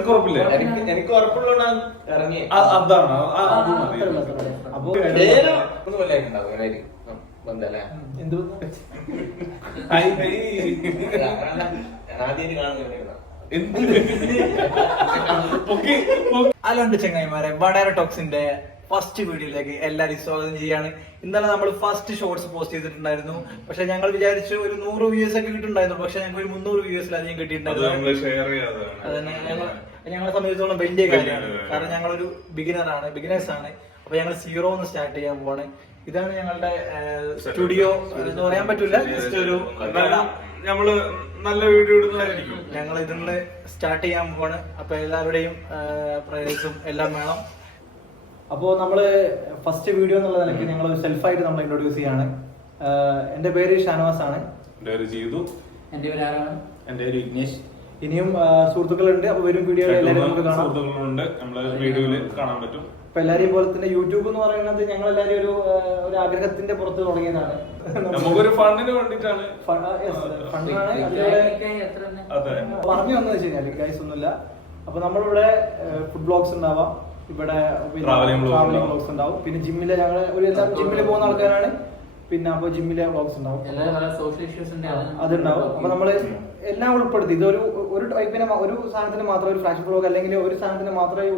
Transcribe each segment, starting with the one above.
എനിക്ക് ഉറപ്പില്ലേ. എനിക്ക് എനിക്ക് ഇറങ്ങി. അതാണ്. ആ- അത് മതി. അപ്പൊ ബന്ധല്ലേ? എന്ത്. ആദ്യം ചങ്ങായിമാരെ ടോക്സിന്റെ ഫസ്റ്റ് വീഡിയോയിലേക്ക് എല്ലാവരും സ്വാഗതം ചെയ്യാണ്. ഇന്നലെ നമ്മൾ ഫസ്റ്റ് ഷോർട്സ് പോസ്റ്റ് ചെയ്തിട്ടുണ്ടായിരുന്നു. പക്ഷെ ഞങ്ങൾ വിചാരിച്ചു ഒരു നൂറ് വ്യൂസ് ഒക്കെ കിട്ടുണ്ടായിരുന്നു പക്ഷെ ഞങ്ങൾക്ക് ഒരു മുന്നൂറ് വ്യൂസിലധികം അത് കിട്ടിയിട്ടുണ്ടായിരുന്നു നമ്മൾ ഷെയർ ചെയ്യാതാണ് അതന്നെ. ഞങ്ങൾ ഞങ്ങളെ സംബന്ധിച്ചോളം വലിയ കാര്യമാണ്. കാരണം ഞങ്ങളൊരു ബിഗിനർ ആണ്. ബിഗിനേഴ്സ് ആണ്. അപ്പൊ ഞങ്ങൾ സീറോ ഒന്ന് സ്റ്റാർട്ട് ചെയ്യാൻ പോവാണ്. ഇതാണ് ഞങ്ങളുടെ സ്റ്റുഡിയോ എന്ന് പറയാൻ പറ്റൂല. ജസ്റ്റ് ഒരു നല്ല വീഡിയോ ഇടുന്നതായിരിക്കും. ഞങ്ങൾ ഇതിന്ന് സ്റ്റാർട്ട് ചെയ്യാൻ പോവാണ്. അപ്പൊ എല്ലാവരുടെയും പ്രേയേഴ്സും എല്ലാം വേണം. അപ്പോൾ നമ്മൾ ഫസ്റ്റ് വീഡിയോ എന്നുള്ള നിലയ്ക്ക് ഞങ്ങൾ സെൽഫായിട്ട് നമ്മൾ ഇൻട്രൊഡ്യൂസ് ചെയ്യാണ്. എന്റെ എന്റെ പേര് ഷാനവാസ് ആണ് എന്റെ പേര് ആരാണ്? എന്റെ പേര് വിഘ്നേഷ്. ഇനിയും സുഹൃത്തുക്കളുണ്ട്. അപ്പൊ വരും വീഡിയോ എല്ലാവരും നമുക്ക് കാണാം. സുഹൃത്തുക്കളുണ്ട്. നമ്മൾ വീഡിയോയിൽ കാണാൻ പറ്റും. അപ്പൊ എല്ലാരെയും പോലെ തന്നെ യൂട്യൂബ് എന്ന് പറയുന്നത് ഞങ്ങൾ എല്ലാരും ഒരു ഒരു ആഗ്രഹത്തിന്റെ പുറത്ത് തുടങ്ങിയതാണ്. നമുക്കൊരു ഫണ്ടിന്? അതെ. പറഞ്ഞു വന്നത് വെച്ച് കഴിഞ്ഞാൽ ഗൈസ് ഒന്നുമില്ല അപ്പൊ നമ്മളിവിടെ ഫുഡ് ബ്ലോഗ്സ് ഉണ്ടാവാം. ഇവിടെ ട്രാവലിംഗ് ബ്ലോഗ്സ് ഉണ്ടാവും. പിന്നെ ജിമ്മിലെ ഞങ്ങൾ ഒരു ജിമ്മിൽ പോകുന്ന ആൾക്കാരാണ്. പിന്നെ അപ്പൊ ജിമ്മിലെ ബോക്സ് ഉണ്ടാവും. അതുണ്ടാവും. അപ്പൊ നമ്മൾ എല്ലാം ഉൾപ്പെടുത്തി. ഇതൊരു ഒരു ടൈപ്പിനെ ഒരു സാധനത്തിന് മാത്രം ഒരു ഫ്ലാഷ് ബ്ലോഗ് അല്ലെങ്കിൽ ഒരു സാധനത്തിന് മാത്രമേ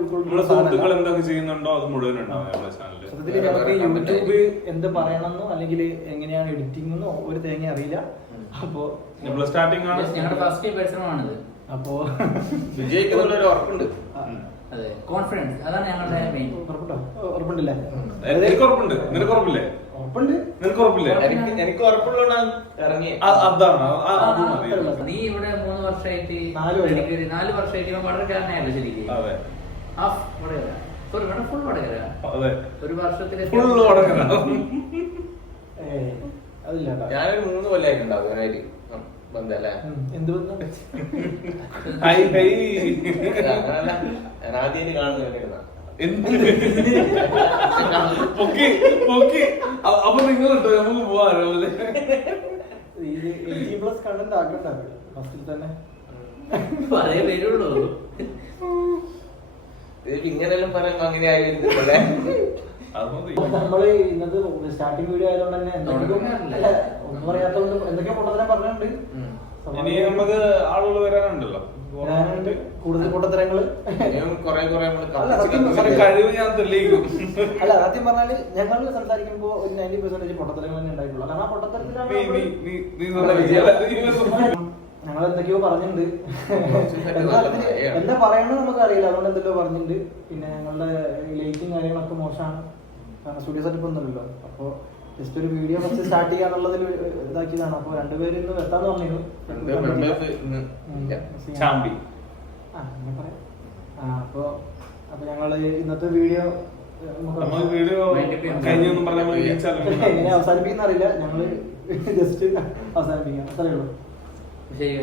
സത്യത്തിൽ ഞങ്ങൾക്ക് യൂട്യൂബ് എന്ത് പറയണമെന്നോ അല്ലെങ്കിൽ എങ്ങനെയാണ് എഡിറ്റിംഗ് എന്നോ ഒരു തേങ്ങ അറിയില്ല. അപ്പോ സ്റ്റാർട്ടിംഗ് ആണ്. ഞങ്ങളുടെ ഫസ്റ്റ് പരിശ്രമമാണിത് അപ്പോ വിജയിക്കുന്നുള്ള ഒരു ഉറപ്പുണ്ട്. അതെ. കോൺഫിഡൻസ് അതാണ് ഞങ്ങളുടെ മെയിൻ ഉറപ്പുണ്ടോ? ഉറപ്പുണ്ടല്ലേ? എനിക്ക് ഉറപ്പുണ്ട്. നിനക്ക് ഉറപ്പില്ലേ? ഉറപ്പുണ്ട്? നിനക്ക് ഉറപ്പില്ലേ? എനിക്ക് ഇറങ്ങി അതാണ്. അത് മതി നീ ഇവിടെ മൂന്ന് വർഷമായിട്ട് നാല് നാല് വർഷമായിട്ട് ഇവൻ ശരിക്കും. അതെ. ഹാഫ് വടകര സോറി വേണം ഫുൾ വടകര ഒരു വർഷത്തിൽ ഫുൾ വടകര. ഞാനൊരു മൂന്ന് കൊല്ലായിട്ടുണ്ടാവും ബന്ധല്ലേ എന്ത് ബന്ധം? ഞാൻ ആദ്യം കാണുന്ന? പൊക്കി, പൊക്കി. അപ്പൊ നിങ്ങൾ കേട്ടോ നമുക്ക് പോവാറോ പ്ലസ് കണ്ടന്റ് 18 plus content ആക്കണ്ട ഫസ്റ്റിൽ തന്നെ. അതേ വരുള്ളൂ ഇങ്ങനെല്ലാം പറയുമ്പോ അങ്ങനെ ആയിരുന്നില്ലേ നമ്മൾ ഇന്നത്തെ സ്റ്റാർട്ടിംഗ് വീഡിയോ ആയതുകൊണ്ട് തന്നെ. ഒന്നും പറയാത്തോണ്ട് എന്തൊക്കെ പൊട്ടത്തിനെ പറഞ്ഞിട്ടുണ്ട്. ഇനി നമുക്ക് ആളുകൾ വരാനുണ്ടല്ലോ. ഞാനുണ്ട് കൂടുതൽ കൂട്ടത്തരങ്ങൾ അല്ല, സത്യം പറഞ്ഞാൽ ഞങ്ങൾ സംസാരിക്കുമ്പോ ഒരു നയന്റി പെർസെന്റേജ് പൊട്ടത്തരങ്ങൾ തന്നെ ഉണ്ടായിട്ടുള്ളൂ. കാരണം ആ പൊട്ടത്തരത്തിലാണ്. ഞങ്ങൾ എന്തൊക്കെയോ പറഞ്ഞിട്ടുണ്ട്. എന്താ പറയണെന്ന് നമുക്ക് അറിയില്ല അതുകൊണ്ട് എന്തൊക്കെയോ പറഞ്ഞിട്ടുണ്ട്. പിന്നെ ഞങ്ങളുടെ ലൈറ്റും കാര്യങ്ങളൊക്കെ മോശമാണ്. കാരണം സ്റ്റുഡിയോ സെറ്റപ്പ് ഒന്നുമില്ലല്ലോ. അപ്പോൾ ജസ്റ്റ് ഒരു വീഡിയോ ഫസ്റ്റ് സ്റ്റാർട്ട് ചെയ്യാന്നുള്ളതിൽ ഇതാക്കിയതാണ്. അപ്പോൾ രണ്ടുപേരും ഇന്ന് എത്താന്ന് പറഞ്ഞിരുന്നു. അപ്പൊ അപ്പൊ ഞങ്ങൾ ഇന്നത്തെ വീഡിയോ എങ്ങനെ അവസാനിപ്പിക്കുന്ന അറിയില്ല ഞങ്ങൾ ജസ്റ്റ് അവസാനിപ്പിക്കാം. അത്രേ ഉള്ളൂ. ശരി